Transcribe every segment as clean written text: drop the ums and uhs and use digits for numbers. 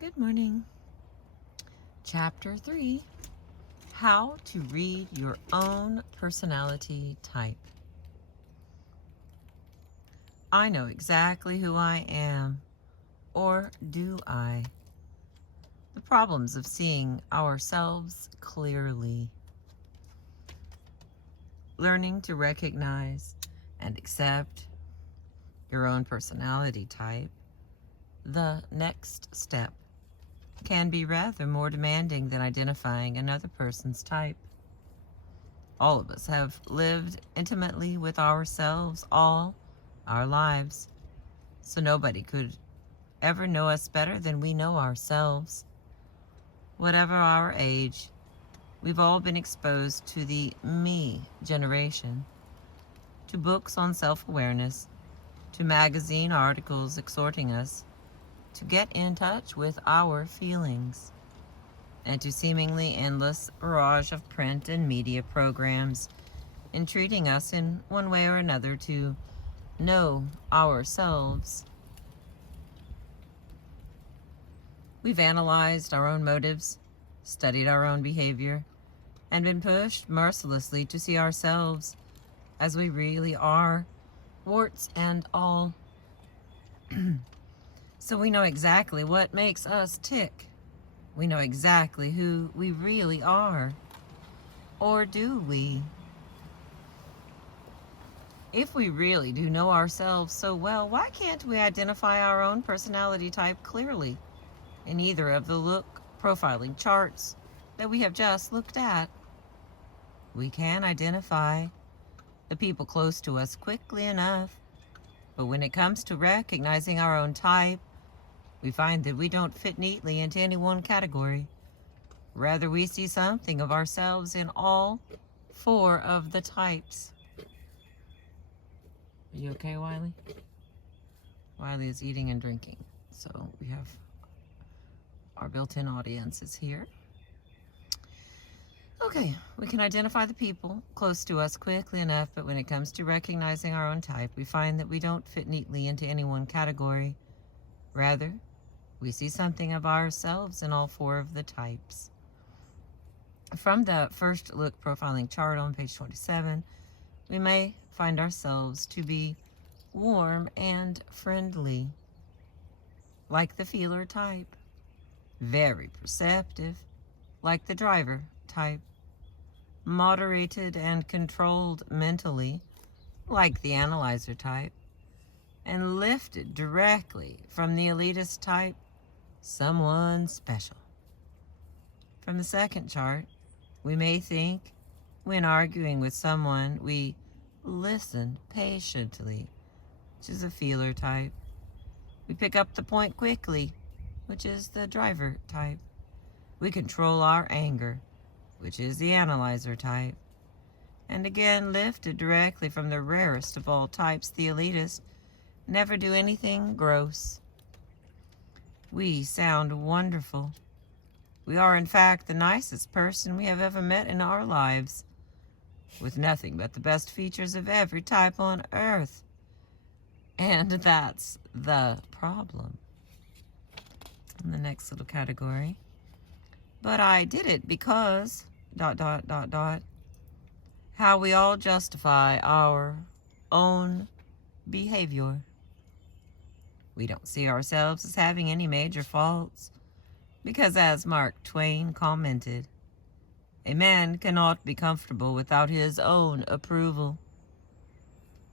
Good morning. Chapter 3, How to Read Your Own Personality Type. I know exactly who I am, or do I? The problems of seeing ourselves clearly. Learning to recognize and accept your own personality type, the next step, can be rather more demanding than identifying another person's type. All of us have lived intimately with ourselves all our lives, so nobody could ever know us better than we know ourselves. Whatever our age, we've all been exposed to the me generation, to books on self-awareness, to magazine articles exhorting us to get in touch with our feelings, and to seemingly endless barrage of print and media programs entreating us in one way or another to know ourselves. We've analyzed our own motives, studied our own behavior, and been pushed mercilessly to see ourselves as we really are, warts and all. So we know exactly what makes us tick. We know exactly who we really are. Or do we? If we really do know ourselves so well, why can't we identify our own personality type clearly in either of the look profiling charts that we have just looked at? We can identify the people close to us quickly enough, but when it comes to recognizing our own type, we find that we don't fit neatly into any one category. Rather, we see something of ourselves in all 4 of the types. Are you okay, Wiley? Wiley is eating and drinking, so we have our built-in audience is here. Okay, we can identify the people close to us quickly enough, but when it comes to recognizing our own type, we find that we don't fit neatly into any one category. Rather, we see something of ourselves in all 4 of the types. From the first look profiling chart on page 27, we may find ourselves to be warm and friendly, like the feeler type, very perceptive, like the driver type, moderated and controlled mentally, like the analyzer type, and lifted directly from the elitist type, someone special. From the second chart, we may think, when arguing with someone, we listen patiently, which is a feeler type. We pick up the point quickly, which is the driver type. We control our anger, which is the analyzer type. And again, lifted directly from the rarest of all types, the elitist, never do anything gross. We sound wonderful. We are, in fact, the nicest person we have ever met in our lives, with nothing but the best features of every type on earth. And that's the problem. In the next little category. But I did it because, ... how we all justify our own behavior. We don't see ourselves as having any major faults, because as Mark Twain commented, a man cannot be comfortable without his own approval.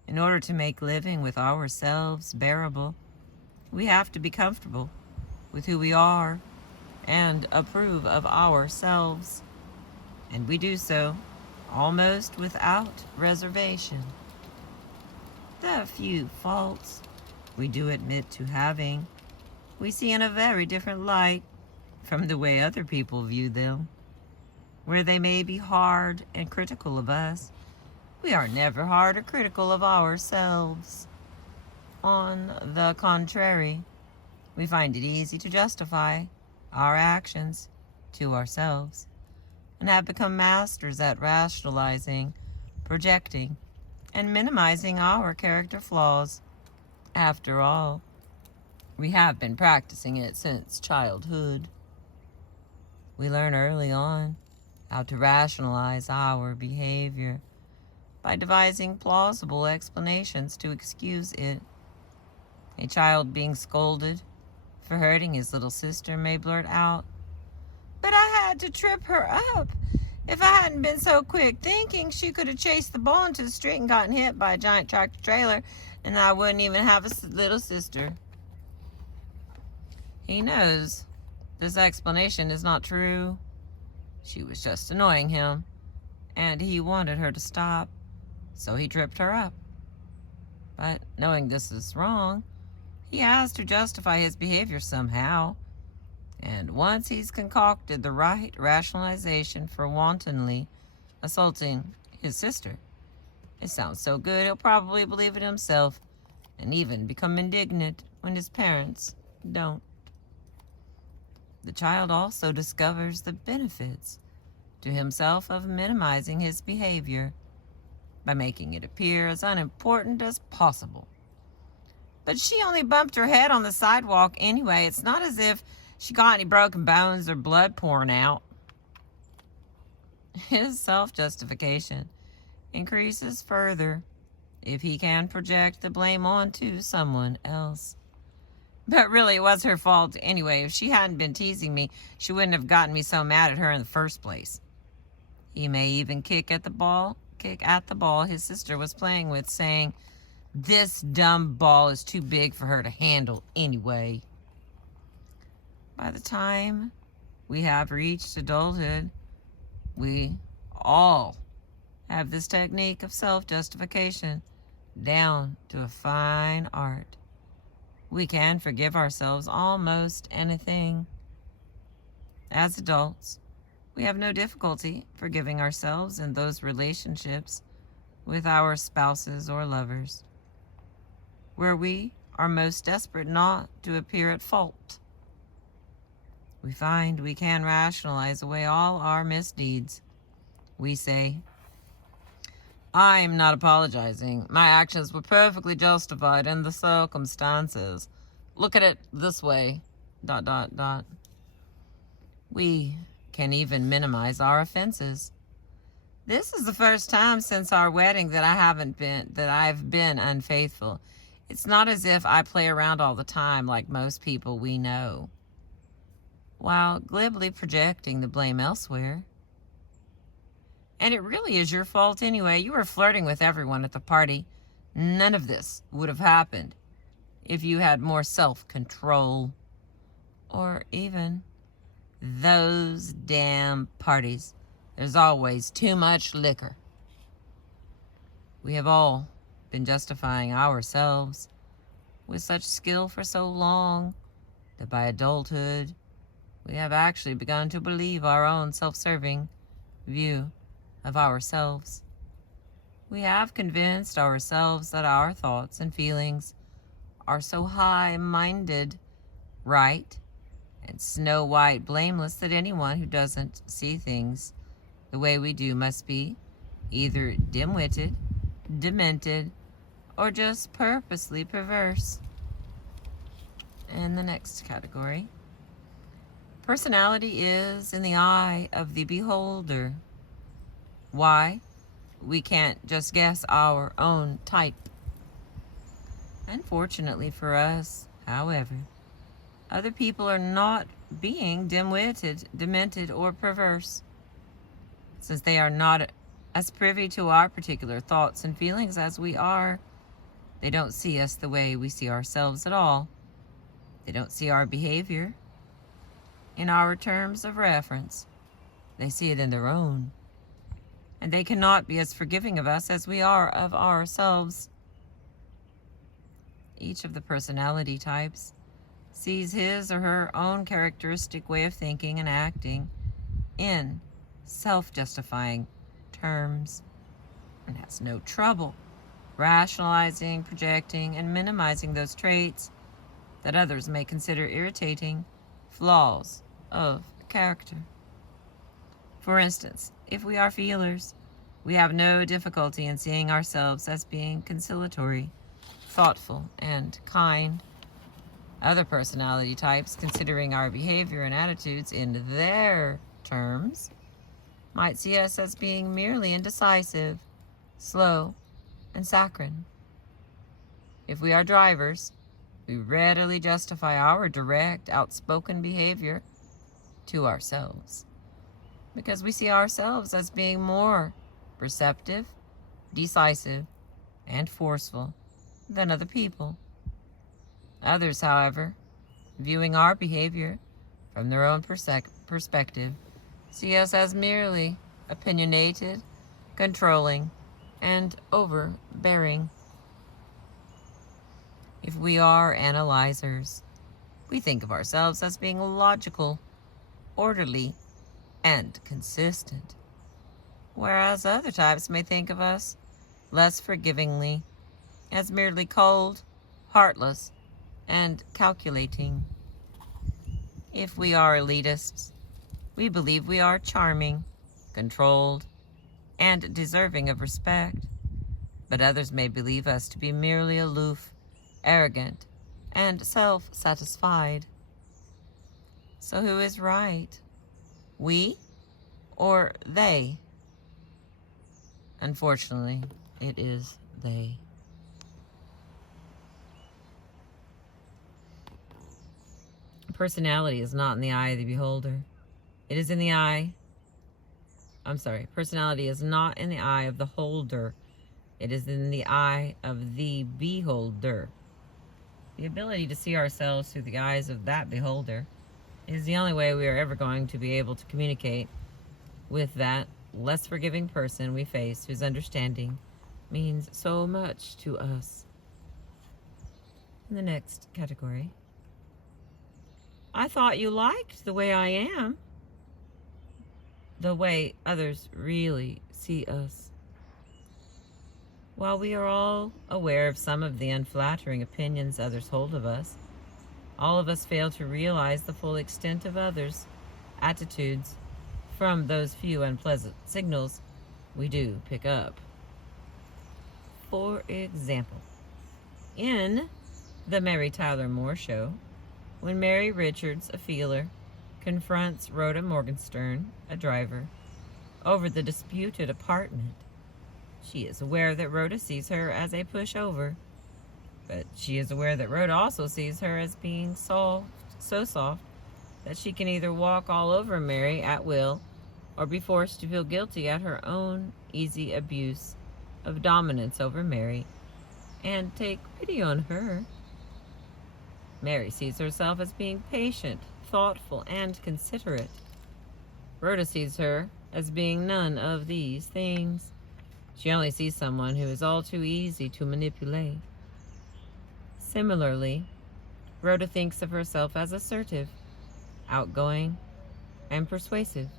In order to make living with ourselves bearable, we have to be comfortable with who we are and approve of ourselves. And we do so almost without reservation. The few faults we do admit to having, we see in a very different light from the way other people view them. Where they may be hard and critical of us, we are never hard or critical of ourselves. On the contrary, we find it easy to justify our actions to ourselves, and have become masters at rationalizing, projecting, and minimizing our character flaws. After all, We have been practicing it since childhood. We learn early on how to rationalize our behavior by devising plausible explanations to excuse it. A child being scolded for hurting his little sister may blurt out, "But I had to trip her up. If I hadn't been so quick thinking, she could have chased the ball into the street and gotten hit by a giant tractor trailer, and I wouldn't even have a little sister." He knows this explanation is not true. She was just annoying him, and he wanted her to stop, so he tripped her up. But knowing this is wrong, he has to justify his behavior somehow. And once he's concocted the right rationalization for wantonly assaulting his sister, it sounds so good he'll probably believe it himself and even become indignant when his parents don't. The child also discovers the benefits to himself of minimizing his behavior by making it appear as unimportant as possible. But she only bumped her head on the sidewalk anyway. It's not as if she got any broken bones or blood pouring out. His self-justification increases further if he can project the blame onto someone else. But really, it was her fault anyway. If she hadn't been teasing me, she wouldn't have gotten me so mad at her in the first place. He may even kick at the ball his sister was playing with, saying, "This dumb ball is too big for her to handle anyway." By the time we have reached adulthood, we all have this technique of self-justification down to a fine art. We can forgive ourselves almost anything. As adults, we have no difficulty forgiving ourselves in those relationships with our spouses or lovers, where we are most desperate not to appear at fault. We find we can rationalize away all our misdeeds. We say, "I am not apologizing. My actions were perfectly justified in the circumstances. Look at it this way, ... We can even minimize our offenses. "This is the first time since our wedding that I've been unfaithful. It's not as if I play around all the time like most people we know," while glibly projecting the blame elsewhere. "And it really is your fault anyway. You were flirting with everyone at the party. None of this would have happened if you had more self-control." Or even, "Those damn parties. There's always too much liquor." We have all been justifying ourselves with such skill for so long that by adulthood, we have actually begun to believe our own self-serving view of ourselves. We have convinced ourselves that our thoughts and feelings are so high-minded, right, and snow white blameless that anyone who doesn't see things the way we do must be either dim-witted, demented, or just purposely perverse. And the next category, personality is in the eye of the beholder. Why? We can't just guess our own type. Unfortunately for us, however, other people are not being dim-witted, demented, or perverse. Since they are not as privy to our particular thoughts and feelings as we are, they don't see us the way we see ourselves at all. They don't see our behavior in our terms of reference. They see it in their own. And they cannot be as forgiving of us as we are of ourselves. Each of the personality types sees his or her own characteristic way of thinking and acting in self-justifying terms, and has no trouble rationalizing, projecting, and minimizing those traits that others may consider irritating flaws of character. For instance, if we are feelers, we have no difficulty in seeing ourselves as being conciliatory, thoughtful, and kind. Other personality types, considering our behavior and attitudes in their terms, might see us as being merely indecisive, slow, and saccharine. If we are drivers, we readily justify our direct, outspoken behavior to ourselves because we see ourselves as being more perceptive, decisive, and forceful than other people. Others, however, viewing our behavior from their own perspective, see us as merely opinionated, controlling, and overbearing. If we are analyzers, we think of ourselves as being logical, orderly, and consistent, whereas other types may think of us less forgivingly as merely cold, heartless, and calculating. If we are elitists, we believe we are charming, controlled, and deserving of respect, but others may believe us to be merely aloof, arrogant, and self-satisfied. So who is right? We or they? Unfortunately, it is they. Personality is not in the eye of the beholder. It is in the eye. Personality is not in the eye of the holder. It is in the eye of the beholder. The ability to see ourselves through the eyes of that beholder is the only way we are ever going to be able to communicate with that less forgiving person we face whose understanding means so much to us. In the next category, I thought you liked the way I am, the way others really see us. While we are all aware of some of the unflattering opinions others hold of us, all of us fail to realize the full extent of others' attitudes from those few unpleasant signals we do pick up. For example, in The Mary Tyler Moore Show, when Mary Richards, a feeler, confronts Rhoda Morgenstern, a driver, over the disputed apartment, she is aware that Rhoda sees her as a pushover, but she is aware that Rhoda also sees her as being so soft that she can either walk all over Mary at will or be forced to feel guilty at her own easy abuse of dominance over Mary and take pity on her. Mary sees herself as being patient, thoughtful, and considerate. Rhoda sees her as being none of these things. She only sees someone who is all too easy to manipulate. Similarly, Rhoda thinks of herself as assertive, outgoing, and persuasive.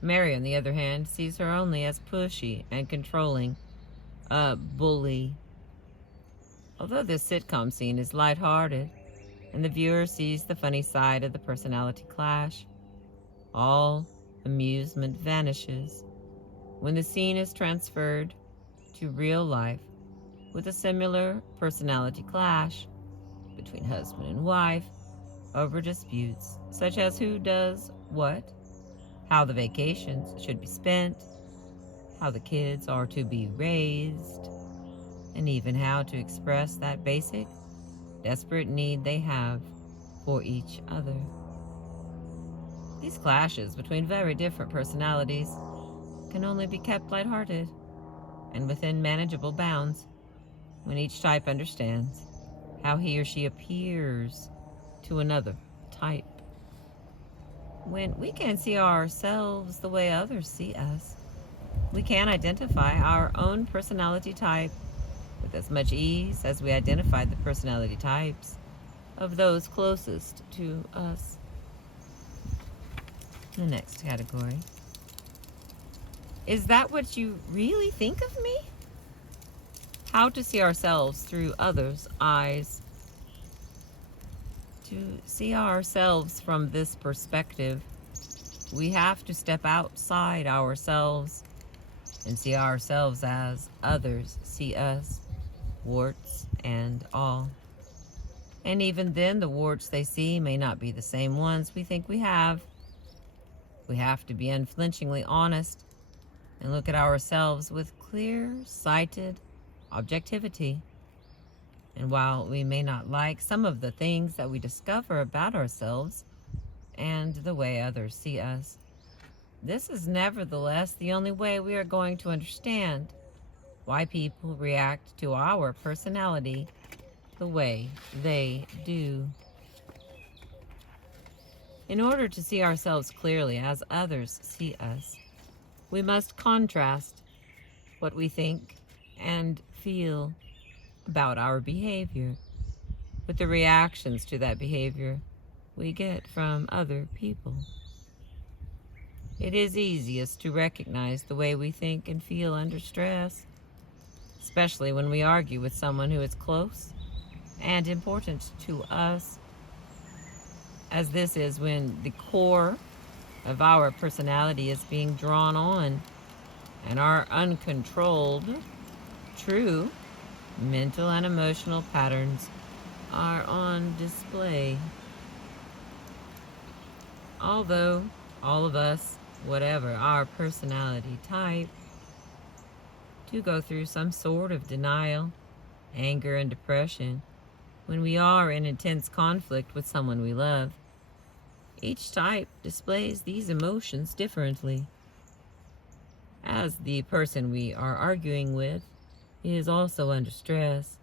Mary, on the other hand, sees her only as pushy and controlling, a bully. Although this sitcom scene is lighthearted, and the viewer sees the funny side of the personality clash, all amusement vanishes when the scene is transferred to real life with a similar personality clash between husband and wife over disputes such as who does what, how the vacations should be spent, how the kids are to be raised, and even how to express that basic, desperate need they have for each other. These clashes between very different personalities can only be kept lighthearted and within manageable bounds when each type understands how he or she appears to another type. When we can see ourselves the way others see us, we can identify our own personality type with as much ease as we identify the personality types of those closest to us. The next category. Is that what you really think of me? How to see ourselves through others' eyes. To see ourselves from this perspective, we have to step outside ourselves and see ourselves as others see us, warts and all. And even then, the warts they see may not be the same ones we think we have. We have to be unflinchingly honest and look at ourselves with clear-sighted objectivity. And while we may not like some of the things that we discover about ourselves and the way others see us, this is nevertheless the only way we are going to understand why people react to our personality the way they do. In order to see ourselves clearly as others see us, we must contrast what we think and feel about our behavior with the reactions to that behavior we get from other people. It is easiest to recognize the way we think and feel under stress, especially when we argue with someone who is close and important to us, as this is when the core of our personality is being drawn on and our uncontrolled, true mental and emotional patterns are on display. Although all of us, whatever our personality type, do go through some sort of denial, anger, and depression when we are in intense conflict with someone we love. Each type displays these emotions differently, as the person we are arguing with is also under stress.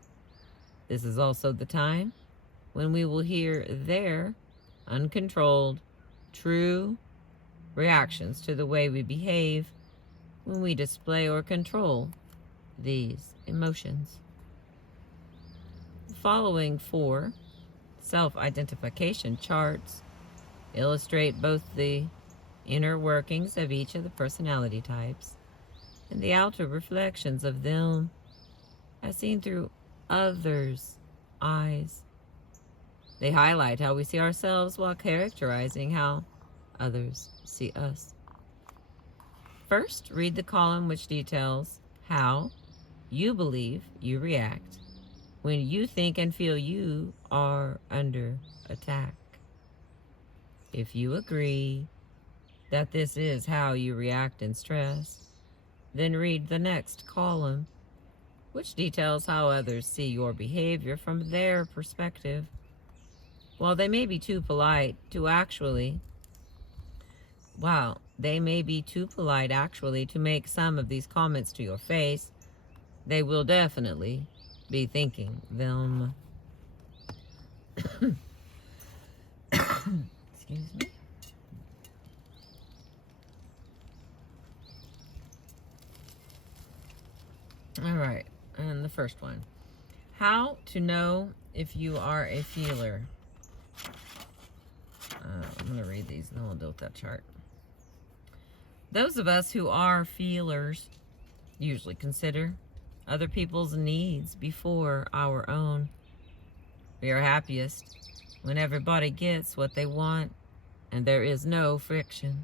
This is also the time when we will hear their uncontrolled, true reactions to the way we behave when we display or control these emotions. The following 4 self-identification charts illustrate both the inner workings of each of the personality types and the outer reflections of them as seen through others' eyes. They highlight how we see ourselves while characterizing how others see us. First, read the column which details how you believe you react when you think and feel you are under attack. If you agree that this is how you react in stress, then read the next column, which details how others see your behavior from their perspective. While they may be too polite actually to make some of these comments to your face, they will definitely be thinking them. Excuse me. All right, and the first one. How to know if you are a feeler. I'm going to read these and then we'll deal with that chart. Those of us who are feelers usually consider other people's needs before our own. We are happiest when everybody gets what they want and there is no friction.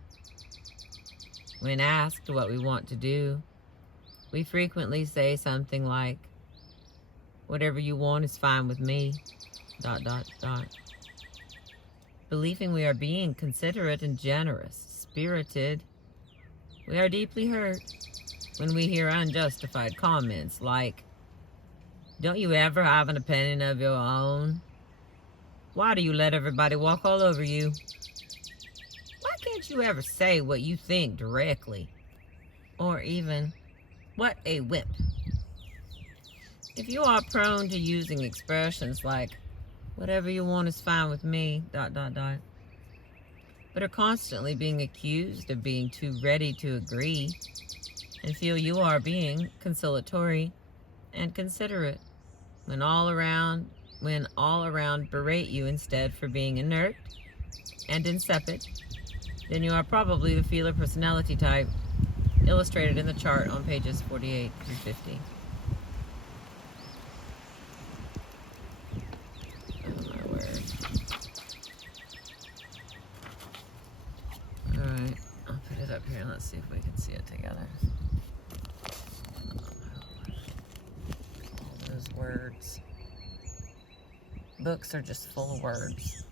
When asked what we want to do, we frequently say something like, "Whatever you want is fine with me, ... Believing we are being considerate and generous, spirited, we are deeply hurt when we hear unjustified comments like, "Don't you ever have an opinion of your own? Why do you let everybody walk all over you? Why can't you ever say what you think directly?" Or even, "What a wimp." If you are prone to using expressions like, "Whatever you want is fine with me, ... but are constantly being accused of being too ready to agree and feel you are being conciliatory and considerate when all around berate you instead for being inert and insipid, then you are probably the feeler personality type illustrated in the chart on pages 48 through 50. Oh my word. Alright, I'll put it up here and let's see if we can see it together. All those words. books are just full of words.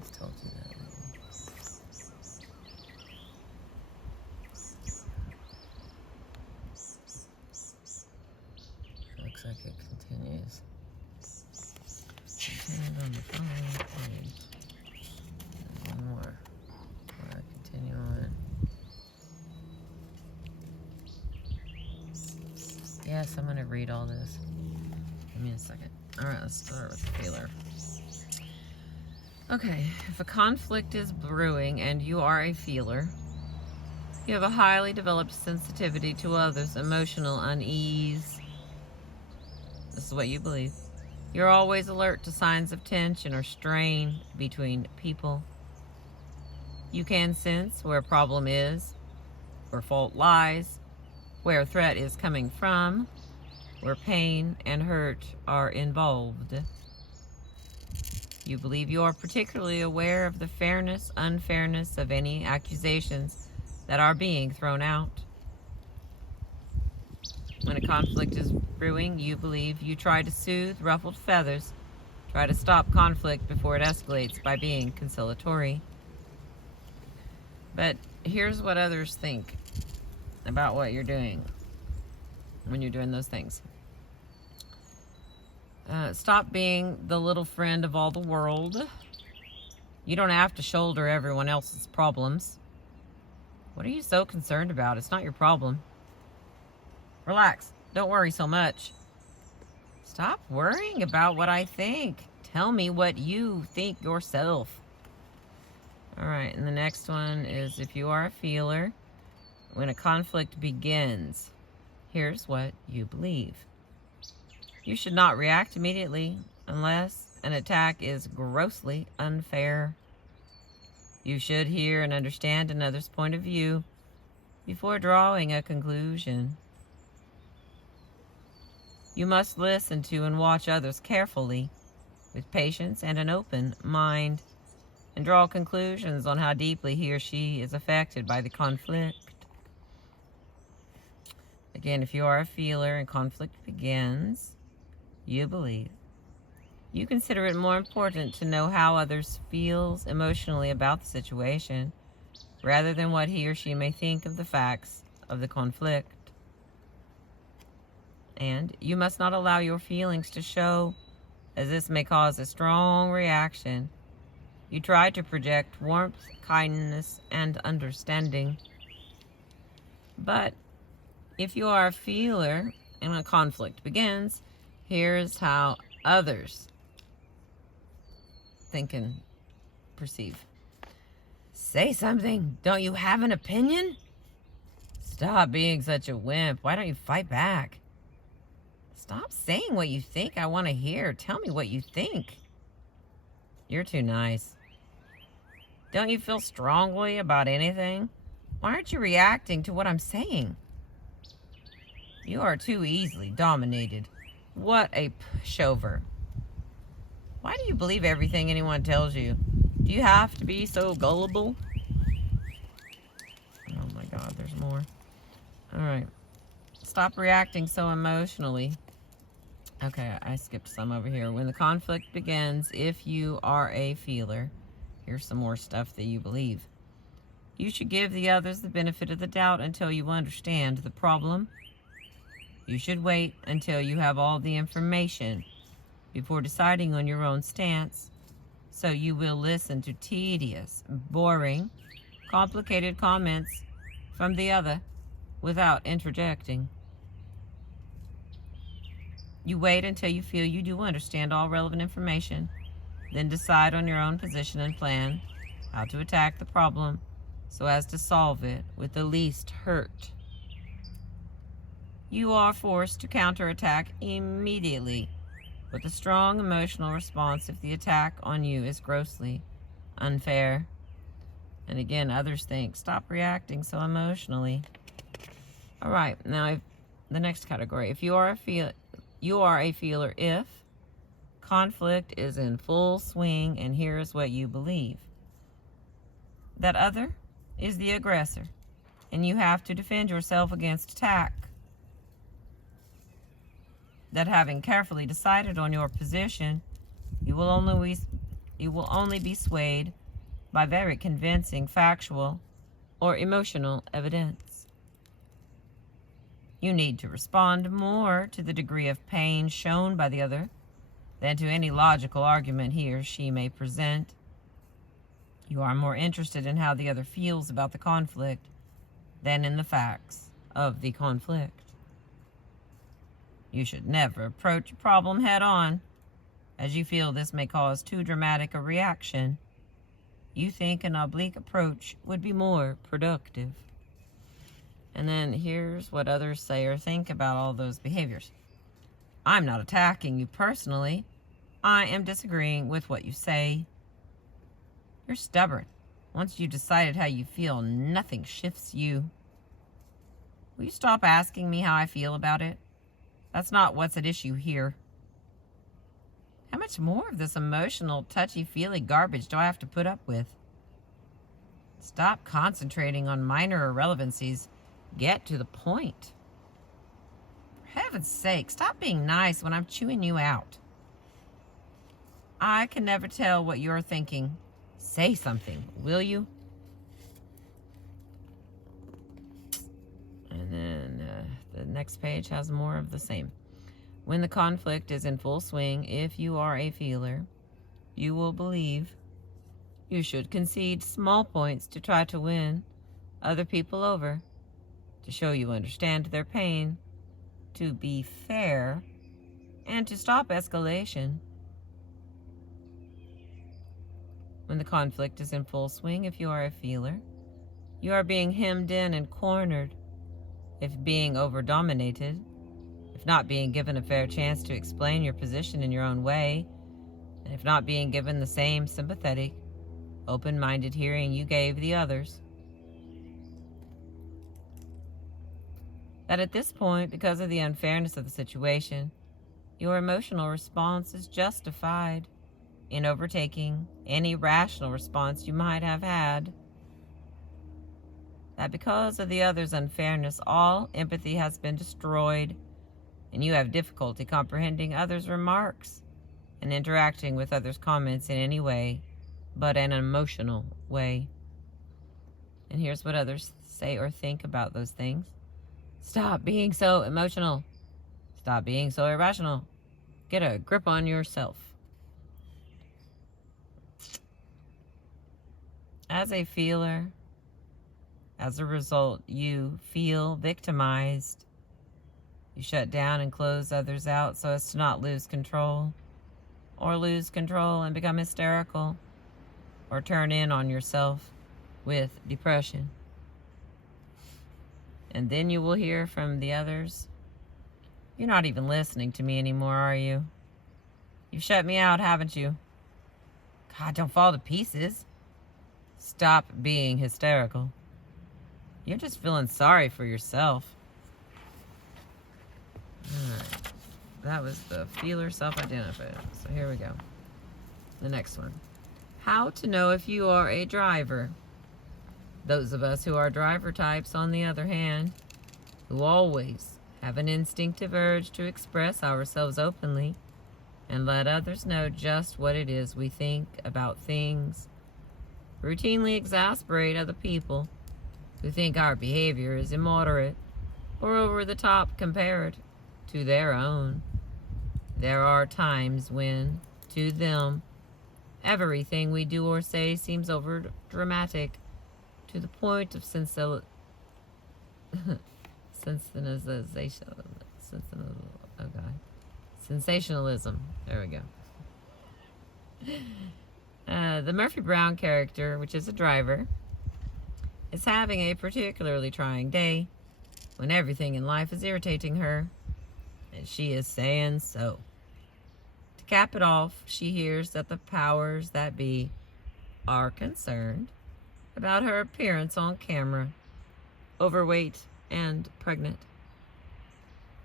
I've told you that. Looks like it continues. Continued on the following page. One more. Before I continue on. Yes, I'm going to read all this. Give me a second. Alright, let's start with the feeler. Okay, if a conflict is brewing and you are a feeler, you have a highly developed sensitivity to others' emotional unease. This is what you believe. You're always alert to signs of tension or strain between people. You can sense where a problem is, where fault lies, where a threat is coming from, where pain and hurt are involved. You believe you are particularly aware of the fairness, unfairness of any accusations that are being thrown out. When a conflict is brewing, you believe you try to soothe ruffled feathers, try to stop conflict before it escalates by being conciliatory. But here's what others think about what you're doing when you're doing those things. Stop being the little friend of all the world. You don't have to shoulder everyone else's problems. What are you so concerned about? It's not your problem. Relax. Don't worry so much. Stop worrying about what I think. Tell me what you think yourself. All right, and the next one is if you are a feeler, when a conflict begins, here's what you believe. You should not react immediately unless an attack is grossly unfair. You should hear and understand another's point of view before drawing a conclusion. You must listen to and watch others carefully, with patience and an open mind, and draw conclusions on how deeply he or she is affected by the conflict. Again, if you are a feeler and conflict begins, you believe. You consider it more important to know how others feels emotionally about the situation, rather than what he or she may think of the facts of the conflict. And you must not allow your feelings to show, as this may cause a strong reaction. You try to project warmth, kindness, and understanding. But if you are a feeler and a conflict begins, here's how others think and perceive. Say something. Don't you have an opinion? Stop being such a wimp. Why don't you fight back? Stop saying what you think I want to hear. Tell me what you think. You're too nice. Don't you feel strongly about anything? Why aren't you reacting to what I'm saying? You are too easily dominated. What a pushover. Why do you believe everything anyone tells you? Do you have to be so gullible? Oh my God, there's more. All right. Stop reacting so emotionally. Okay, I skipped some over here. When the conflict begins, if you are a feeler, here's some more stuff that you believe. You should give the others the benefit of the doubt until you understand the problem. You should wait until you have all the information before deciding on your own stance, so you will listen to tedious, boring, complicated comments from the other without interjecting. You wait until you feel you do understand all relevant information, then decide on your own position and plan how to attack the problem so as to solve it with the least hurt. You are forced to counterattack immediately with a strong emotional response if the attack on you is grossly unfair. And again, others think, stop reacting so emotionally. All right, now the next category. If you are a feeler if conflict is in full swing, and here's what you believe. That other is the aggressor, and you have to defend yourself against attack. that having carefully decided on your position, you will only be swayed by very convincing factual or emotional evidence. You need to respond more to the degree of pain shown by the other than to any logical argument he or she may present. You are more interested in how the other feels about the conflict than in the facts of the conflict. You should never approach a problem head on, as you feel this may cause too dramatic a reaction. You think an oblique approach would be more productive. And then here's what others say or think about all those behaviors. I'm not attacking you personally. I am disagreeing with what you say. You're stubborn. Once you've decided how you feel, nothing shifts you. Will you stop asking me how I feel about it? That's not what's at issue here. How much more of this emotional, touchy-feely garbage do I have to put up with? Stop concentrating on minor irrelevancies. Get to the point. For heaven's sake, stop being nice when I'm chewing you out. I can never tell what you're thinking. Say something, will you? And then the next page has more of the same. When the conflict is in full swing, if you are a feeler, you will believe you should concede small points to try to win other people over, to show you understand their pain, to be fair, and to stop escalation. When the conflict is in full swing, if you are a feeler, you are being hemmed in and cornered, if being over-dominated, if not being given a fair chance to explain your position in your own way, and if not being given the same sympathetic, open-minded hearing you gave the others. That at this point, because of the unfairness of the situation, your emotional response is justified in overtaking any rational response you might have had. That because of the other's unfairness, all empathy has been destroyed, and you have difficulty comprehending others' remarks and interacting with others' comments in any way but an emotional way. And here's what others say or think about those things. Stop being so emotional. Stop being so irrational. Get a grip on yourself. As a feeler, as a result, you feel victimized. You shut down and close others out so as to not lose control, or lose control and become hysterical, or turn in on yourself with depression. And then you will hear from the others, you're not even listening to me anymore, are you? You've shut me out, haven't you? God, don't fall to pieces. Stop being hysterical. You're just feeling sorry for yourself. Alright. That was the feeler self-identified. So here we go. The next one. How to know if you are a driver. Those of us who are driver types, on the other hand, who always have an instinctive urge to express ourselves openly and let others know just what it is we think about things, routinely exasperate other people who think our behavior is immoderate or over the top compared to their own. There are times when, to them, everything we do or say seems over dramatic to the point of sensationalism. There we go. The Murphy Brown character, which is a driver, is having a particularly trying day when everything in life is irritating her, and she is saying so. To cap it off, she hears that the powers that be are concerned about her appearance on camera, overweight and pregnant.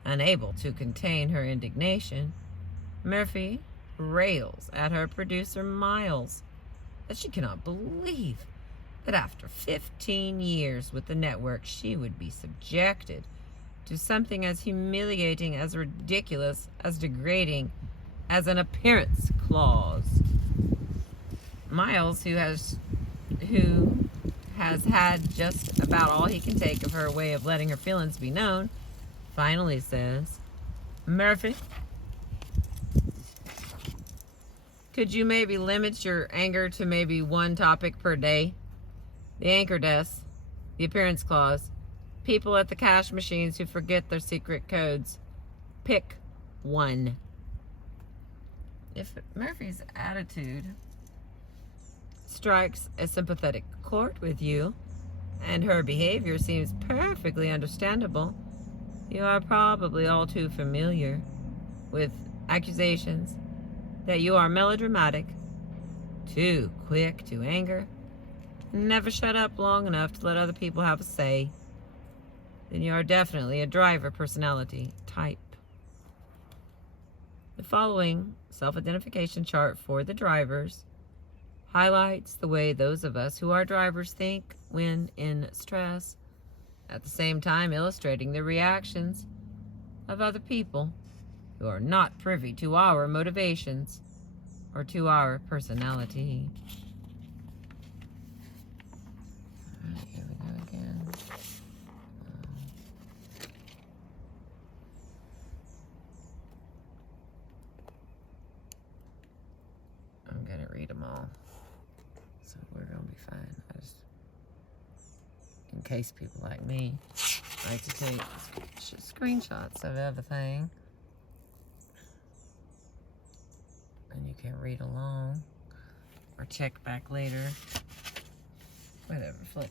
Unable to contain her indignation, Murphy rails at her producer Miles that she cannot believe that after 15 years with the network, she would be subjected to something as humiliating, as ridiculous, as degrading as an appearance clause. Miles, who has had just about all he can take of her way of letting her feelings be known, finally says, Murphy, could you maybe limit your anger to maybe one topic per day? The anchor desk, the appearance clause, people at the cash machines who forget their secret codes. Pick one. If Murphy's attitude strikes a sympathetic chord with you, and her behavior seems perfectly understandable, you are probably all too familiar with accusations that you are melodramatic, too quick to anger, never shut up long enough to let other people have a say. Then you are definitely a driver personality type. The following self-identification chart for the drivers highlights the way those of us who are drivers think when in stress, at the same time illustrating the reactions of other people who are not privy to our motivations or to our personality. All right, here we go again. I'm going to read them all, so we're going to be fine. In case people like me like to take screenshots of everything, and you can read along or check back later. Whatever, flip.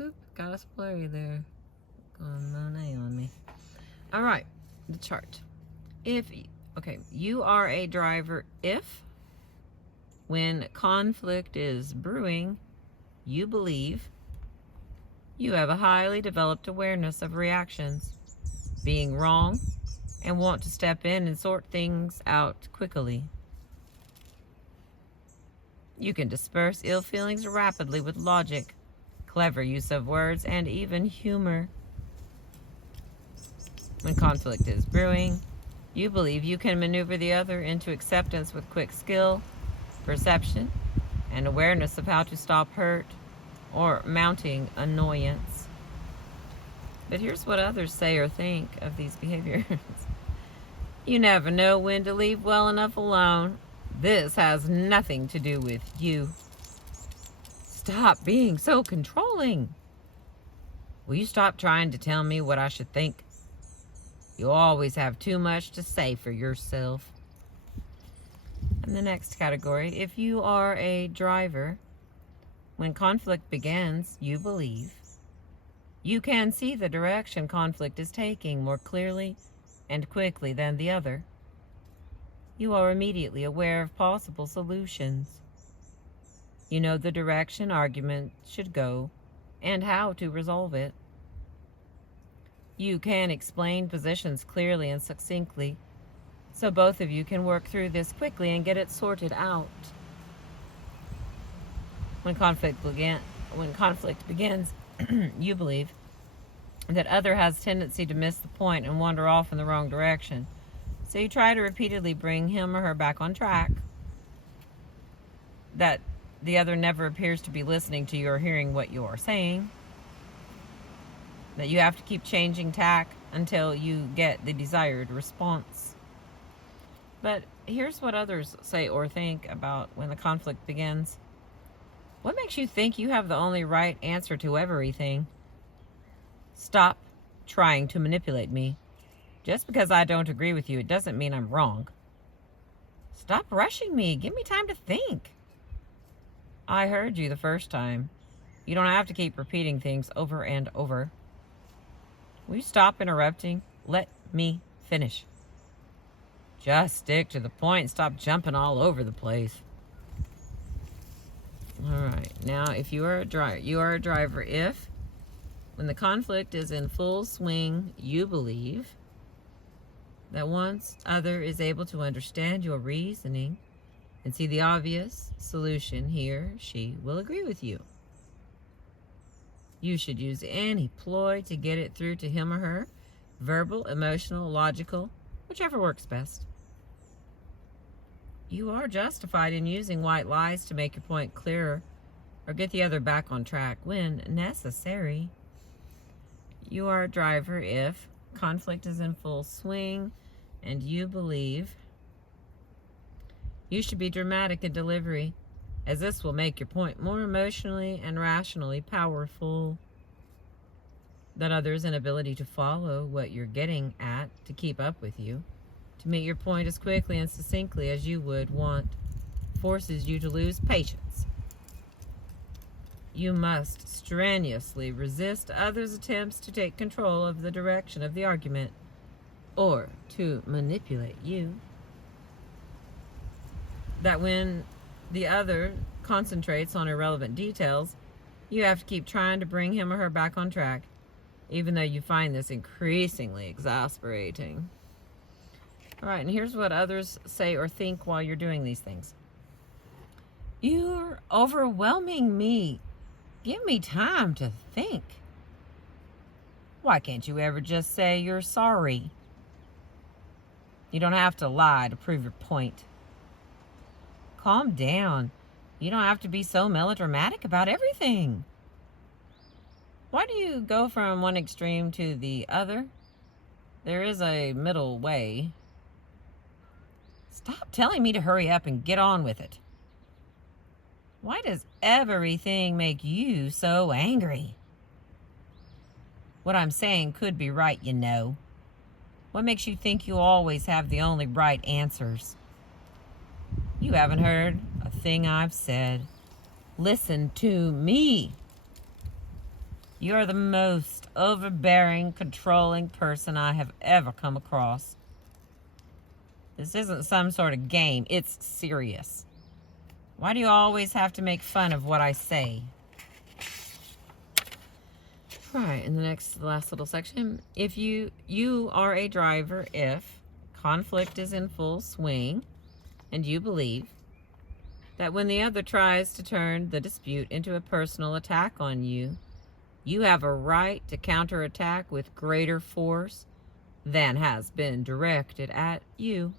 Oop, got us blurry there. Going Monet on me. All right, the chart. Okay, you are a driver if, when conflict is brewing, you believe you have a highly developed awareness of reactions, being wrong, and want to step in and sort things out quickly. You can disperse ill feelings rapidly with logic, clever use of words, and even humor. When conflict is brewing, you believe you can maneuver the other into acceptance with quick skill, perception, and awareness of how to stop hurt or mounting annoyance. But here's what others say or think of these behaviors. You never know when to leave well enough alone. This has nothing to do with you. Stop being so controlling. Will you stop trying to tell me what I should think? You always have too much to say for yourself. And the next category, if you are a driver, when conflict begins, you believe you can see the direction conflict is taking more clearly and quickly than the other. You are immediately aware of possible solutions. You know the direction argument should go and how to resolve it. You can explain positions clearly and succinctly, so both of you can work through this quickly and get it sorted out. When conflict begins, you believe that other has tendency to miss the point and wander off in the wrong direction. So you try to repeatedly bring him or her back on track. That the other never appears to be listening to you or hearing what you are saying. That you have to keep changing tack until you get the desired response. But here's what others say or think about when the conflict begins. What makes you think you have the only right answer to everything? Stop trying to manipulate me. Just because I don't agree with you, it doesn't mean I'm wrong. Stop rushing me. Give me time to think. I heard you the first time. You don't have to keep repeating things over and over. Will you stop interrupting? Let me finish. Just stick to the point and stop jumping all over the place. All right. Now, if you are a driver if, when the conflict is in full swing, you believe that once other is able to understand your reasoning and see the obvious solution, he or she will agree with you. You should use any ploy to get it through to him or her, verbal, emotional, logical, whichever works best. You are justified in using white lies to make your point clearer or get the other back on track when necessary. You are a driver if conflict is in full swing and you believe you should be dramatic in delivery, as this will make your point more emotionally and rationally powerful. That others' inability to follow what you're getting at, to keep up with you, to meet your point as quickly and succinctly as you would want, forces you to lose patience. You must strenuously resist others' attempts to take control of the direction of the argument or to manipulate you. That when the other concentrates on irrelevant details, you have to keep trying to bring him or her back on track, even though you find this increasingly exasperating. All right, and here's what others say or think while you're doing these things. You're overwhelming me. Give me time to think. Why can't you ever just say you're sorry? You don't have to lie to prove your point. Calm down. You don't have to be so melodramatic about everything. Why do you go from one extreme to the other? There is a middle way. Stop telling me to hurry up and get on with it. Why does everything make you so angry? What I'm saying could be right, you know. What makes you think you always have the only right answers? You haven't heard a thing I've said. Listen to me. You're the most overbearing, controlling person I have ever come across. This isn't some sort of game. It's serious. Why do you always have to make fun of what I say? All right, in the last little section, if you are a driver if conflict is in full swing and you believe that when the other tries to turn the dispute into a personal attack on you, you have a right to counterattack with greater force than has been directed at you.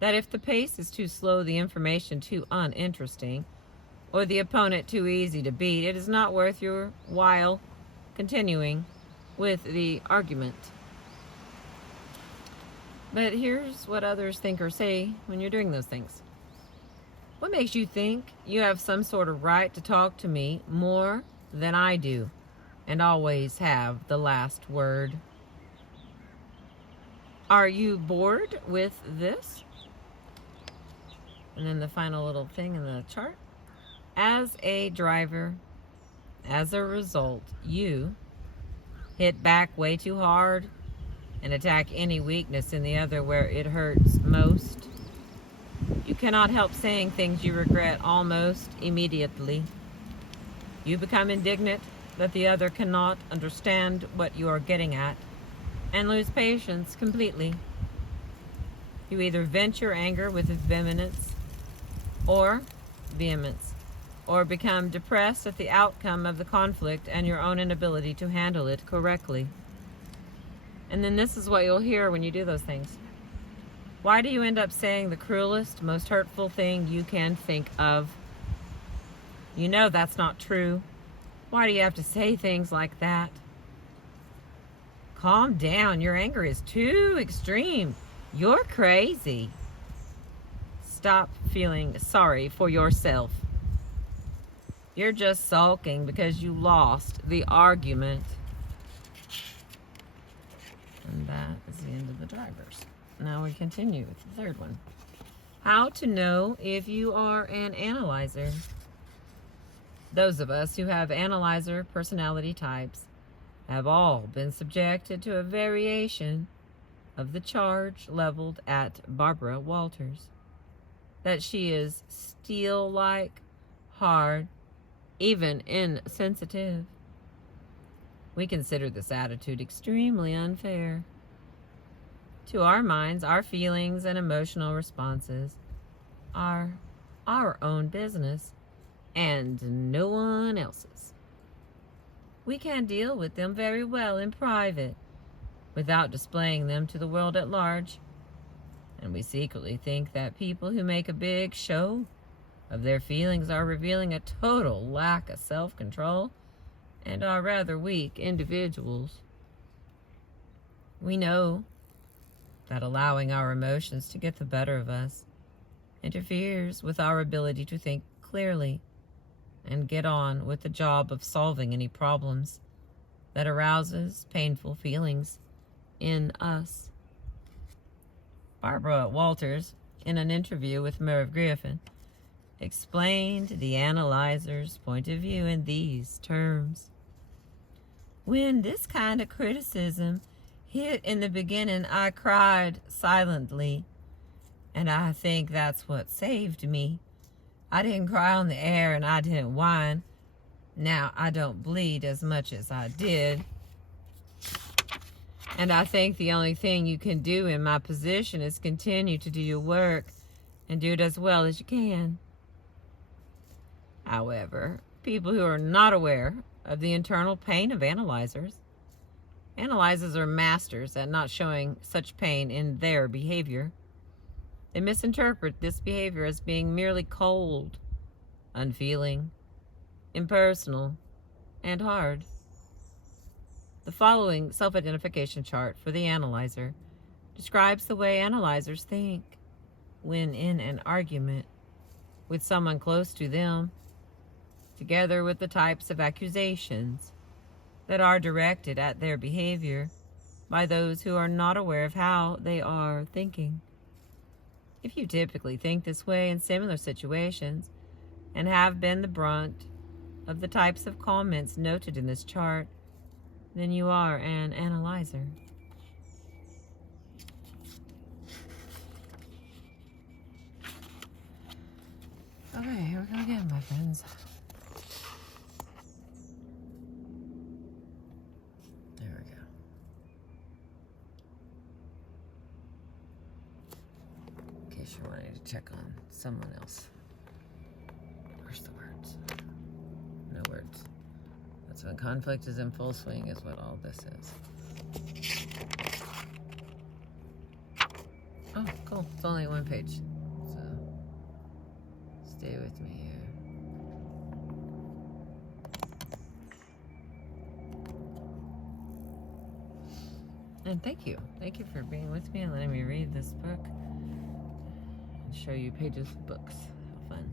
That if the pace is too slow, the information too uninteresting, or the opponent too easy to beat, it is not worth your while continuing with the argument. But here's what others think or say when you're doing those things. What makes you think you have some sort of right to talk to me more than I do and always have the last word? Are you bored with this? And then the final little thing in the chart. As a driver, as a result, you hit back way too hard and attack any weakness in the other where it hurts most. You cannot help saying things you regret almost immediately. You become indignant that the other cannot understand what you are getting at and lose patience completely. You either vent your anger with vehemence or become depressed at the outcome of the conflict and your own inability to handle it correctly. And then this is what you'll hear when you do those things. Why do you end up saying the cruelest, most hurtful thing you can think of? You know that's not true. Why do you have to say things like that? Calm down. Your anger is too extreme. You're crazy. Stop feeling sorry for yourself. You're just sulking because you lost the argument. And that is the end of the drivers. Now we continue with the third one. How to know if you are an analyzer. Those of us who have analyzer personality types have all been subjected to a variation of the charge leveled at Barbara Walters. That she is steel-like, hard, even insensitive. We consider this attitude extremely unfair. To our minds, our feelings and emotional responses are our own business and no one else's. we can deal with them very well in private without displaying them to the world at large. And we secretly think that people who make a big show of their feelings are revealing a total lack of self-control and are rather weak individuals. We know that allowing our emotions to get the better of us interferes with our ability to think clearly and get on with the job of solving any problems that arouses painful feelings in us. Barbara Walters, in an interview with Merv Griffin, explained the analyzer's point of view in these terms. When this kind of criticism hit in the beginning, I cried silently, and I think that's what saved me. I didn't cry on the air and I didn't whine. Now I don't bleed as much as I did. And I think the only thing you can do in my position is continue to do your work and do it as well as you can. However, people who are not aware of the internal pain of analyzers are masters at not showing such pain in their behavior. They misinterpret this behavior as being merely cold, unfeeling, impersonal, and hard. The following self-identification chart for the analyzer describes the way analyzers think when in an argument with someone close to them, together with the types of accusations that are directed at their behavior by those who are not aware of how they are thinking. If you typically think this way in similar situations and have been the brunt of the types of comments noted in this chart, then you are an analyzer. Okay, here we go again, my friends. There we go. In case you're wanting to check on someone else. Where's the words? No words. That's when conflict is in full swing, is what all this is. Oh, cool. It's only one page. So, stay with me here. And thank you. Thank you for being with me and letting me read this book and show you pages of books. How fun.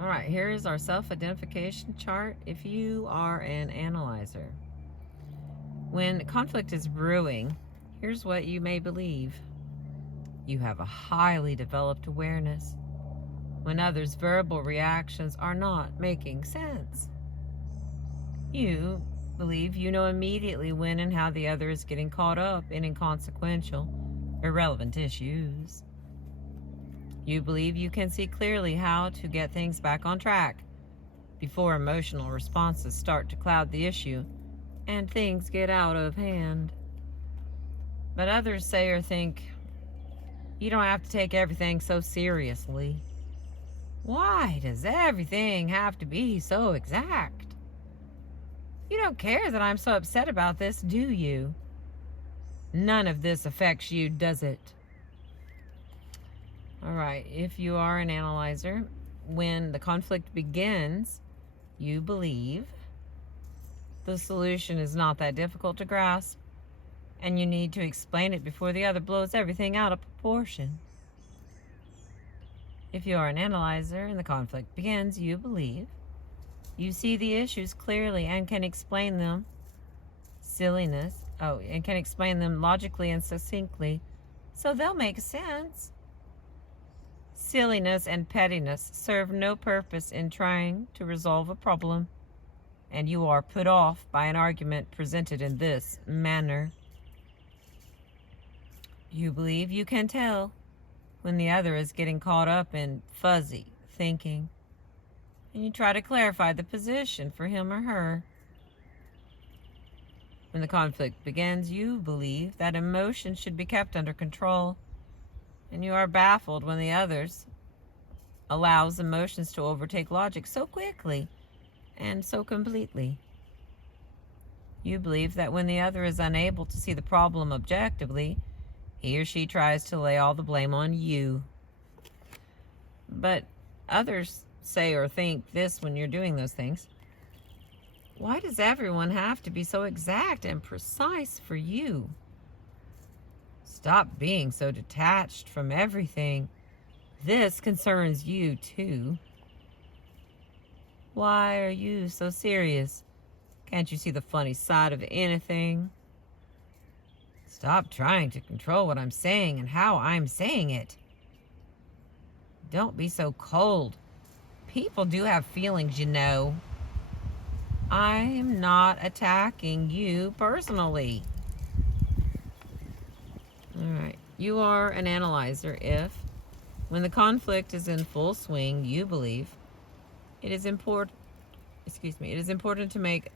All right, here is our self-identification chart if you are an analyzer. When conflict is brewing, here's what you may believe. You have a highly developed awareness when others' verbal reactions are not making sense. You believe you know immediately when and how the other is getting caught up in inconsequential, irrelevant issues. You believe you can see clearly how to get things back on track before emotional responses start to cloud the issue and things get out of hand. But others say or think, you don't have to take everything so seriously. Why does everything have to be so exact? You don't care that I'm so upset about this, do you? None of this affects you, does it? All right, if you are an analyzer, when the conflict begins, you believe the solution is not that difficult to grasp, and you need to explain it before the other blows everything out of proportion. If you are an analyzer and the conflict begins, you believe you see the issues clearly and can explain them logically and succinctly, so they'll make sense. Silliness and pettiness serve no purpose in trying to resolve a problem, and you are put off by an argument presented in this manner. You believe you can tell when the other is getting caught up in fuzzy thinking, and you try to clarify the position for him or her. When the conflict begins, you believe that emotion should be kept under control, and you are baffled when the others allows emotions to overtake logic so quickly and so completely. You believe that when the other is unable to see the problem objectively, he or she tries to lay all the blame on you. But others say or think this when you're doing those things. Why does everyone have to be so exact and precise for you? Stop being so detached from everything. This concerns you too. Why are you so serious? Can't you see the funny side of anything? Stop trying to control what I'm saying and how I'm saying it. Don't be so cold. People do have feelings, you know. I'm not attacking you personally. All right. You are an analyzer if, when the conflict is in full swing, you believe it is important to make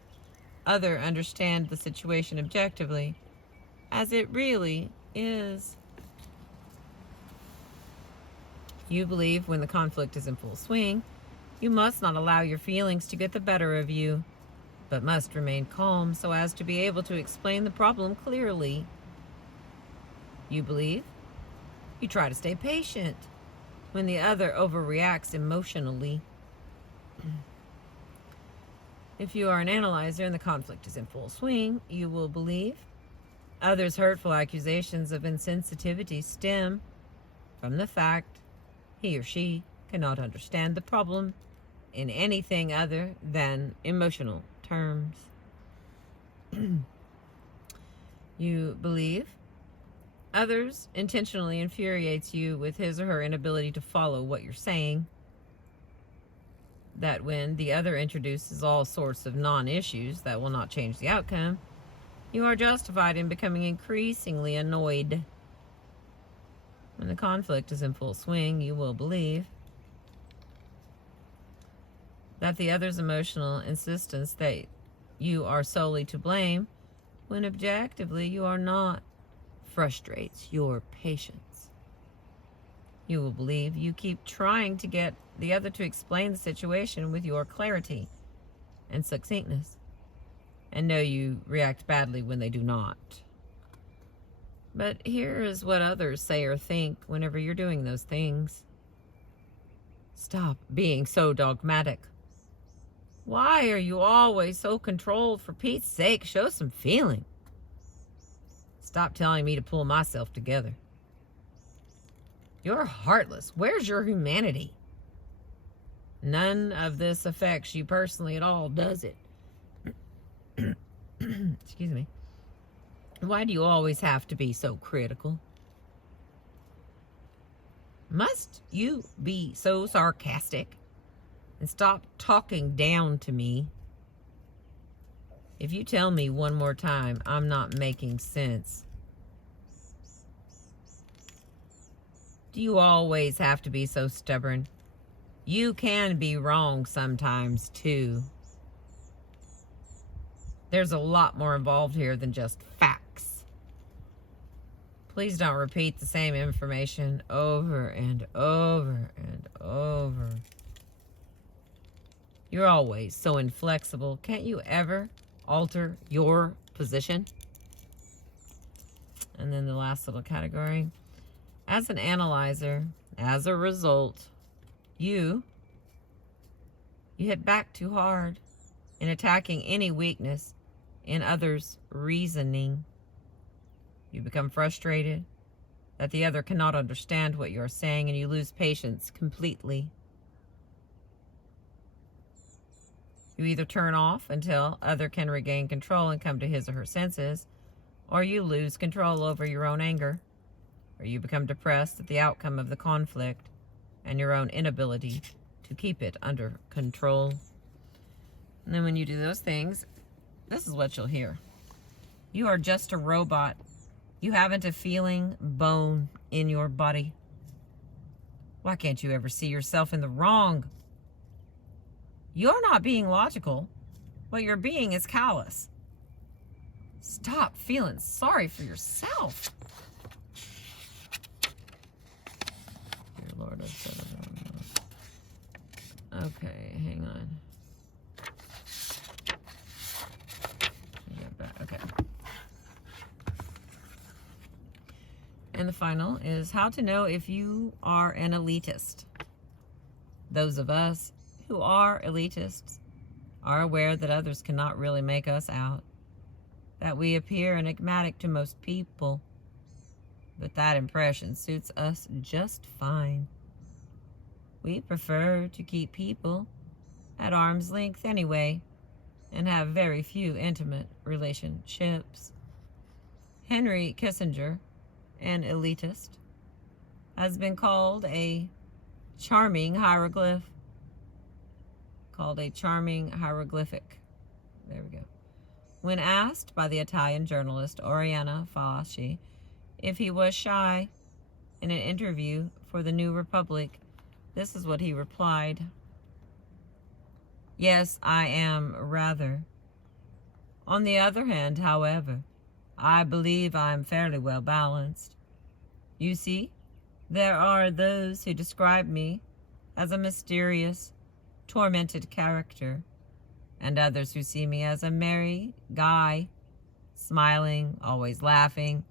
other understand the situation objectively as it really is. You believe when the conflict is in full swing, you must not allow your feelings to get the better of you, but must remain calm so as to be able to explain the problem clearly. You believe you try to stay patient when the other overreacts emotionally. If you are an analyzer and the conflict is in full swing, you will believe others' hurtful accusations of insensitivity stem from the fact he or she cannot understand the problem in anything other than emotional terms. You believe others intentionally infuriates you with his or her inability to follow what you're saying. That when the other introduces all sorts of non-issues that will not change the outcome, you are justified in becoming increasingly annoyed. When the conflict is in full swing, you will believe that the other's emotional insistence that you are solely to blame, when objectively you are not, frustrates your patience. You will believe you keep trying to get the other to explain the situation with your clarity and succinctness, and know you react badly when they do not. But here is what others say or think whenever you're doing those things. Stop being so dogmatic. Why are you always so controlled? For Pete's sake, show some feeling. Stop telling me to pull myself together. You're heartless. Where's your humanity? None of this affects you personally at all, does it? Excuse me. Why do you always have to be so critical? Must you be so sarcastic? And stop talking down to me. If you tell me one more time I'm not making sense, do you always have to be so stubborn? You can be wrong sometimes too. There's a lot more involved here than just facts. Please don't repeat the same information over and over and over. You're always so inflexible. Can't you ever alter your position? And then the last little category. As an analyzer, as a result, you hit back too hard in attacking any weakness in others' reasoning. You become frustrated that the other cannot understand what you're saying, and you lose patience completely. You either turn off until other can regain control and come to his or her senses, or you lose control over your own anger, or you become depressed at the outcome of the conflict and your own inability to keep it under control. And then when you do those things, this is what you'll hear. You are just a robot. You haven't a feeling bone in your body. Why can't you ever see yourself in the wrong? You're not being logical. What you're being is callous. Stop feeling sorry for yourself. Dear Lord, I've said it. Okay, hang on. Get back And the final is how to know if you are an elitist. Those of us who are elitists are aware that others cannot really make us out, that we appear enigmatic to most people, but that impression suits us just fine. We prefer to keep people at arm's length anyway, and have very few intimate relationships. Henry Kissinger, an elitist, has been called a charming hieroglyph. There we go. When asked by the Italian journalist Oriana Fallaci if he was shy in an interview for the New Republic, this is what he replied. Yes, I am rather. On the other hand, however, I believe I'm fairly well balanced. You see, there are those who describe me as a mysterious, tormented character, and others who see me as a merry guy, smiling, always laughing.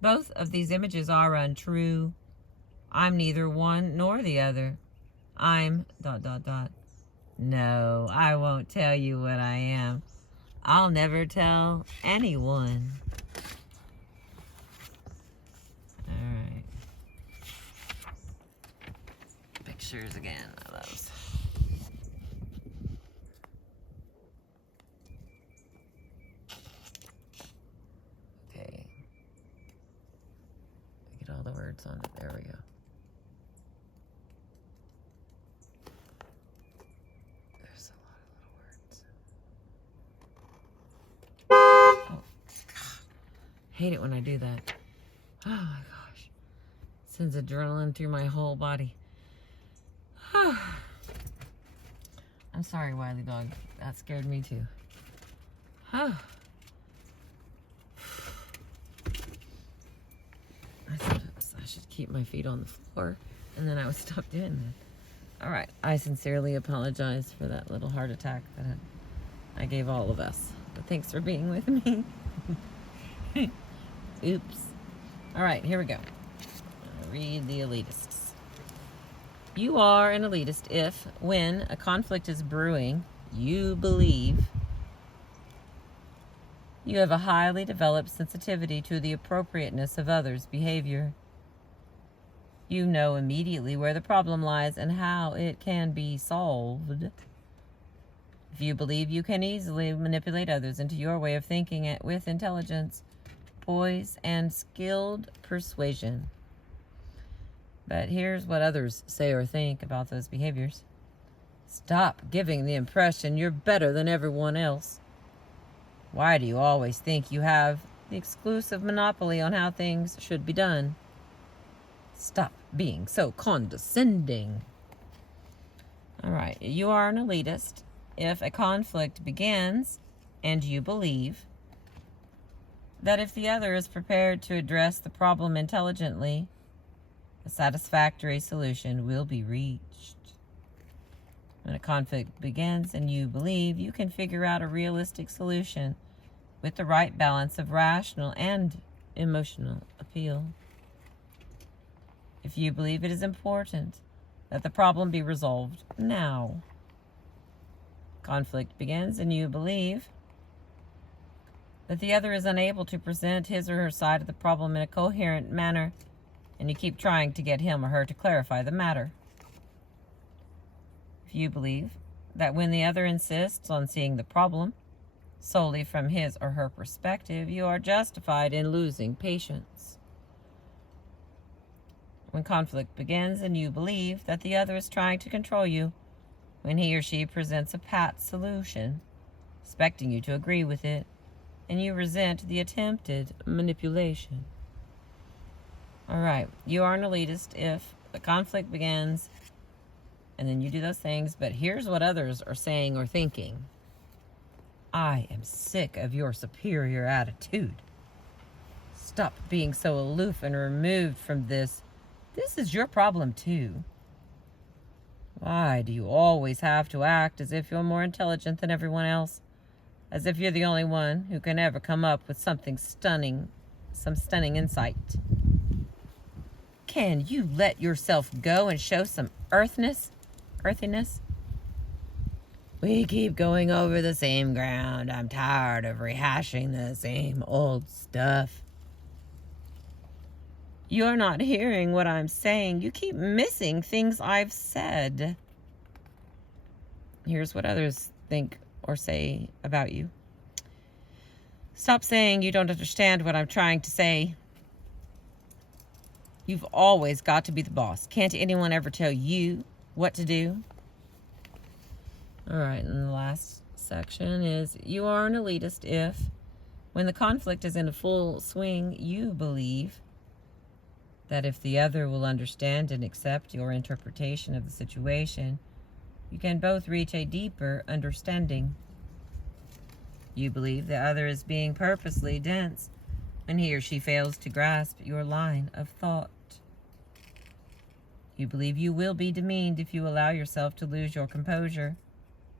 Both of these images are untrue. I'm neither one nor the other. I'm ... No, I won't tell you what I am. I'll never tell anyone. All right. Pictures again of those. Okay. Get all the words on it. There we go. Hate it when I do that. Oh my gosh. Sends adrenaline through my whole body. I'm sorry, Wiley Dog. That scared me too. I should keep my feet on the floor, and then I would stop doing that. All right. I sincerely apologize for that little heart attack that I gave all of us. But thanks for being with me. Oops. All right, here we go. I'll read the elitists. You are an elitist if, when a conflict is brewing, you believe you have a highly developed sensitivity to the appropriateness of others' behavior. You know immediately where the problem lies and how it can be solved. If you believe you can easily manipulate others into your way of thinking it with intelligence, poise, and skilled persuasion. But here's what others say or think about those behaviors. Stop giving the impression you're better than everyone else. Why do you always think you have the exclusive monopoly on how things should be done? Stop being so condescending. All right, you are an elitist if a conflict begins and you believe that if the other is prepared to address the problem intelligently, a satisfactory solution will be reached. When a conflict begins and you believe you can figure out a realistic solution with the right balance of rational and emotional appeal. If you believe it is important that the problem be resolved now. Conflict begins and you believe that the other is unable to present his or her side of the problem in a coherent manner, and you keep trying to get him or her to clarify the matter. If you believe that when the other insists on seeing the problem solely from his or her perspective, you are justified in losing patience. When conflict begins and you believe that the other is trying to control you when he or she presents a pat solution, expecting you to agree with it, and you resent the attempted manipulation. All right, you are an elitist if the conflict begins and then you do those things, but here's what others are saying or thinking. I am sick of your superior attitude. Stop being so aloof and removed from this. This is your problem too. Why do you always have to act as if you're more intelligent than everyone else? As if you're the only one who can ever come up with some stunning insight. can you let yourself go and show some earthiness? We keep going over the same ground. I'm tired of rehashing the same old stuff. You're not hearing what I'm saying. You keep missing things I've said. Here's what others think or say about you. Stop saying you don't understand what I'm trying to say. You've always got to be the boss. Can't anyone ever tell you what to do? All right, and the last section is, you are an elitist if, when the conflict is in full swing, you believe that if the other will understand and accept your interpretation of the situation, you can both reach a deeper understanding. You believe the other is being purposely dense when he or she fails to grasp your line of thought. You believe you will be demeaned if you allow yourself to lose your composure,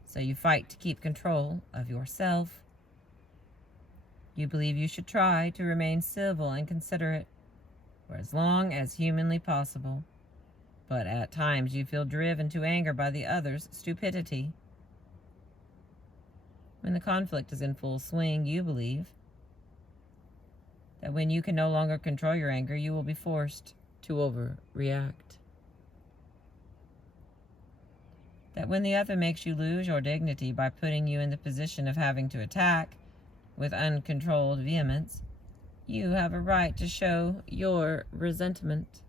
so you fight to keep control of yourself. You believe you should try to remain civil and considerate for as long as humanly possible, but at times you feel driven to anger by the other's stupidity. When the conflict is in full swing, you believe that when you can no longer control your anger, you will be forced to overreact. That when the other makes you lose your dignity by putting you in the position of having to attack with uncontrolled vehemence, you have a right to show your resentment.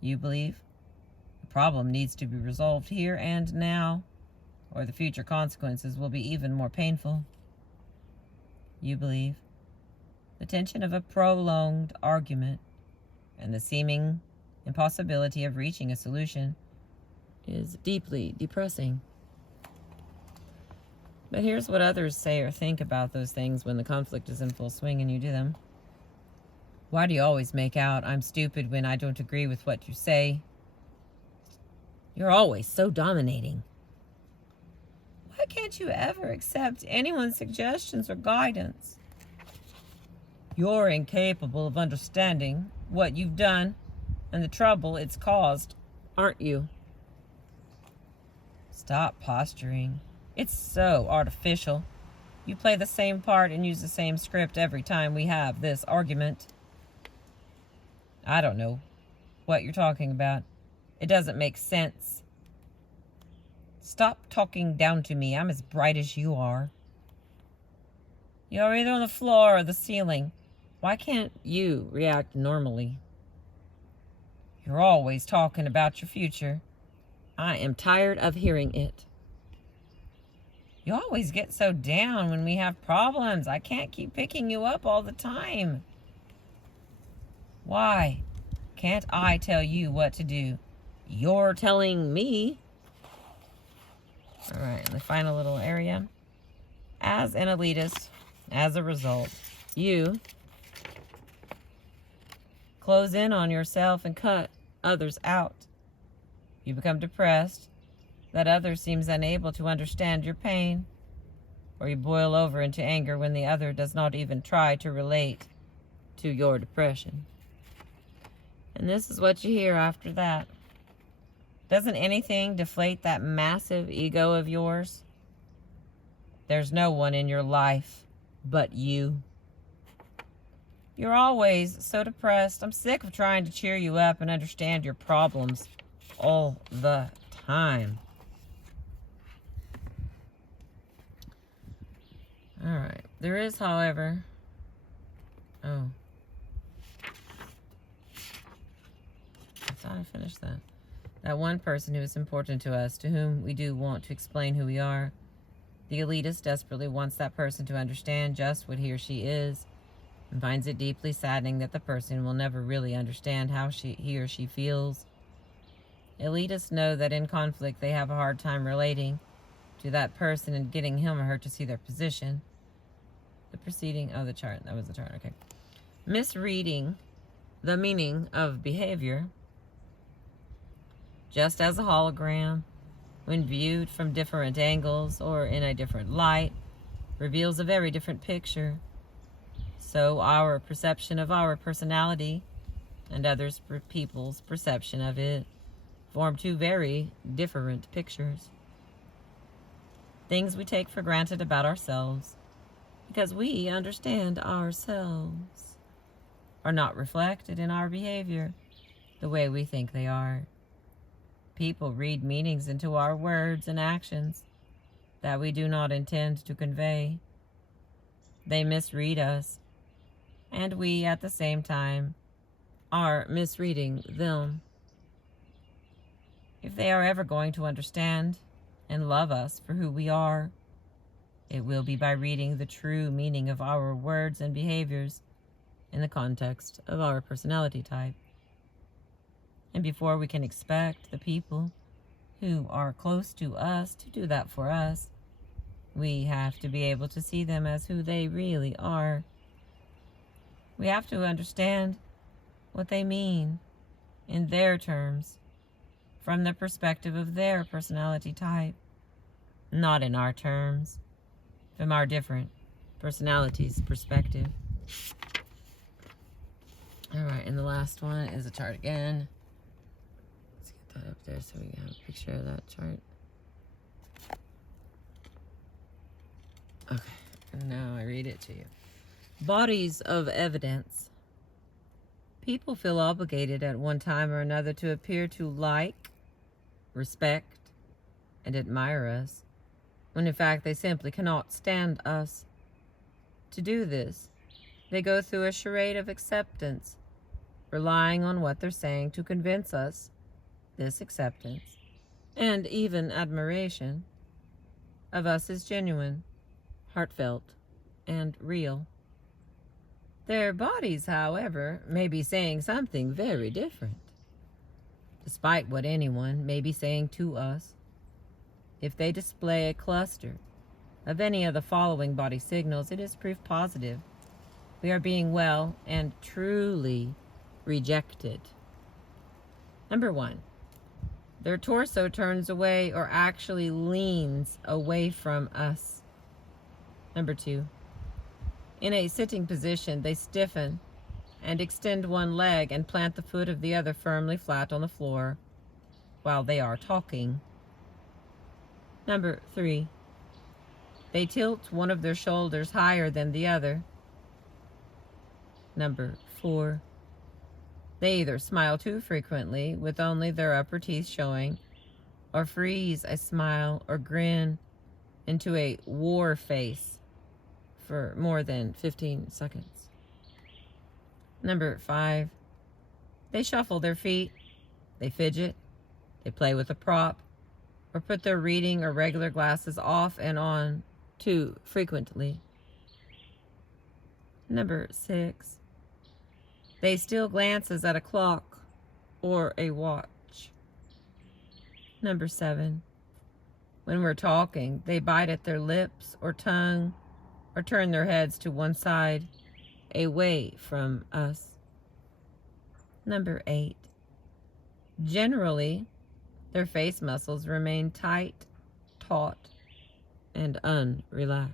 You believe the problem needs to be resolved here and now, or the future consequences will be even more painful. You believe the tension of a prolonged argument and the seeming impossibility of reaching a solution is deeply depressing. But here's what others say or think about those things when the conflict is in full swing and you do them. Why do you always make out I'm stupid when I don't agree with what you say? You're always so dominating. Why can't you ever accept anyone's suggestions or guidance? You're incapable of understanding what you've done and the trouble it's caused, aren't you? Stop posturing. It's so artificial. You play the same part and use the same script every time we have this argument. I don't know what you're talking about. It doesn't make sense. Stop talking down to me. I'm as bright as you are. You're either on the floor or the ceiling. Why can't you react normally? You're always talking about your future. I am tired of hearing it. You always get so down when we have problems. I can't keep picking you up all the time. Why can't I tell you what to do? You're telling me. All right, and the final little area. As an elitist, as a result, you close in on yourself and cut others out. You become depressed that other seems unable to understand your pain, or you boil over into anger when the other does not even try to relate to your depression. And this is what you hear after that. Doesn't anything deflate that massive ego of yours? There's no one in your life but you. You're always so depressed. I'm sick of trying to cheer you up and understand your problems all the time. All right. There is, however, I thought I finished that. That one person who is important to us, to whom we do want to explain who we are. The elitist desperately wants that person to understand just what he or she is, and finds it deeply saddening that the person will never really understand how he or she feels. Elitists know that in conflict they have a hard time relating to that person and getting him or her to see their position. The preceding, the chart, that was the chart, okay. Misreading the meaning of behavior, just as a hologram, when viewed from different angles or in a different light, reveals a very different picture. So our perception of our personality and others' people's perception of it form two very different pictures. Things we take for granted about ourselves because we understand ourselves are not reflected in our behavior the way we think they are. People read meanings into our words and actions that we do not intend to convey. They misread us, and we, at the same time, are misreading them. If they are ever going to understand and love us for who we are, it will be by reading the true meaning of our words and behaviors in the context of our personality type. And before we can expect the people who are close to us to do that for us, we have to be able to see them as who they really are. We have to understand what they mean in their terms, from the perspective of their personality type, not in our terms, from our different personalities' perspective. All right, and the last one is a chart again. Let's get that up there so we can have a picture of that chart. Okay, and now I read it to you. Bodies of evidence. People feel obligated at one time or another to appear to like, respect, and admire us, when in fact they simply cannot stand us. To do this, they go through a charade of acceptance, relying on what they're saying to convince us this acceptance, and even admiration, of us is genuine, heartfelt, and real. Their bodies, however, may be saying something very different, despite what anyone may be saying to us. If they display a cluster of any of the following body signals, it is proof positive we are being well and truly rejected. Number 1, their torso turns away or actually leans away from us. Number 2, in a sitting position, they stiffen and extend one leg and plant the foot of the other firmly flat on the floor while they are talking. Number 3, they tilt one of their shoulders higher than the other. Number 4, they either smile too frequently with only their upper teeth showing, or freeze a smile or grin into a war face for more than 15 seconds. Number 5, they shuffle their feet, they fidget, they play with a prop, or put their reading or regular glasses off and on too frequently. Number 6, they steal glances at a clock or a watch. Number 7, when we're talking, they bite at their lips or tongue or turn their heads to one side, away from us. Number 8, generally, their face muscles remain tight, taut, and unrelaxed.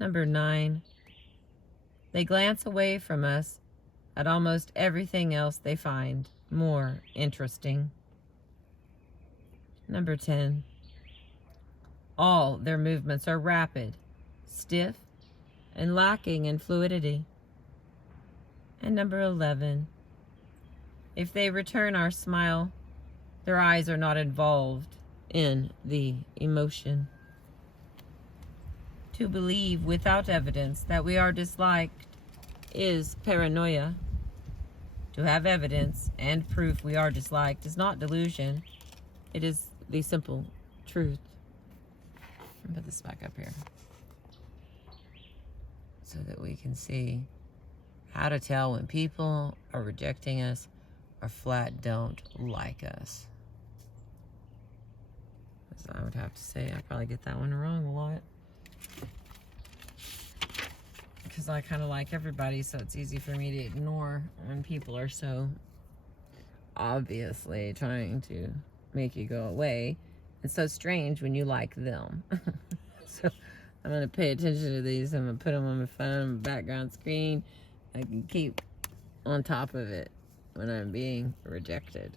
Number 9, they glance away from us at almost everything else they find more interesting. Number 10, all their movements are rapid, stiff, and lacking in fluidity. And number 11, if they return our smile, their eyes are not involved in the emotion. To believe without evidence that we are disliked is paranoia. To have evidence and proof we are disliked is not delusion. It is the simple truth. I'll put this back up here so that we can see how to tell when people are rejecting us or flat don't like us. So I would have to say I probably get that one wrong a lot, because I kind of like everybody, so it's easy for me to ignore when people are so obviously trying to make you go away. It's so strange when you like them. So I'm going to pay attention to these. I'm going to put them on my phone, background screen. I can keep on top of it when I'm being rejected.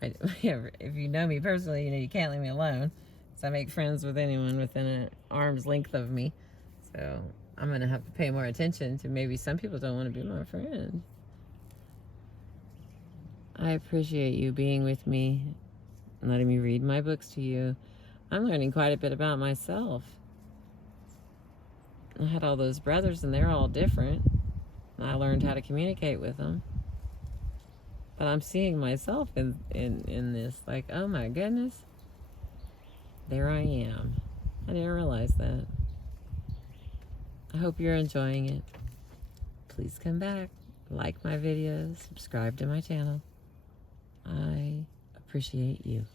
If you know me personally, you know you can't leave me alone. So I make friends with anyone within an arm's length of me. So I'm going to have to pay more attention to maybe some people don't want to be my friend. I appreciate you being with me and letting me read my books to you. I'm learning quite a bit about myself. I had all those brothers and they're all different. I learned how to communicate with them. But I'm seeing myself in this, like, oh my goodness, there I am. I didn't realize that. I hope you're enjoying it. Please come back, like my videos, subscribe to my channel. I appreciate you.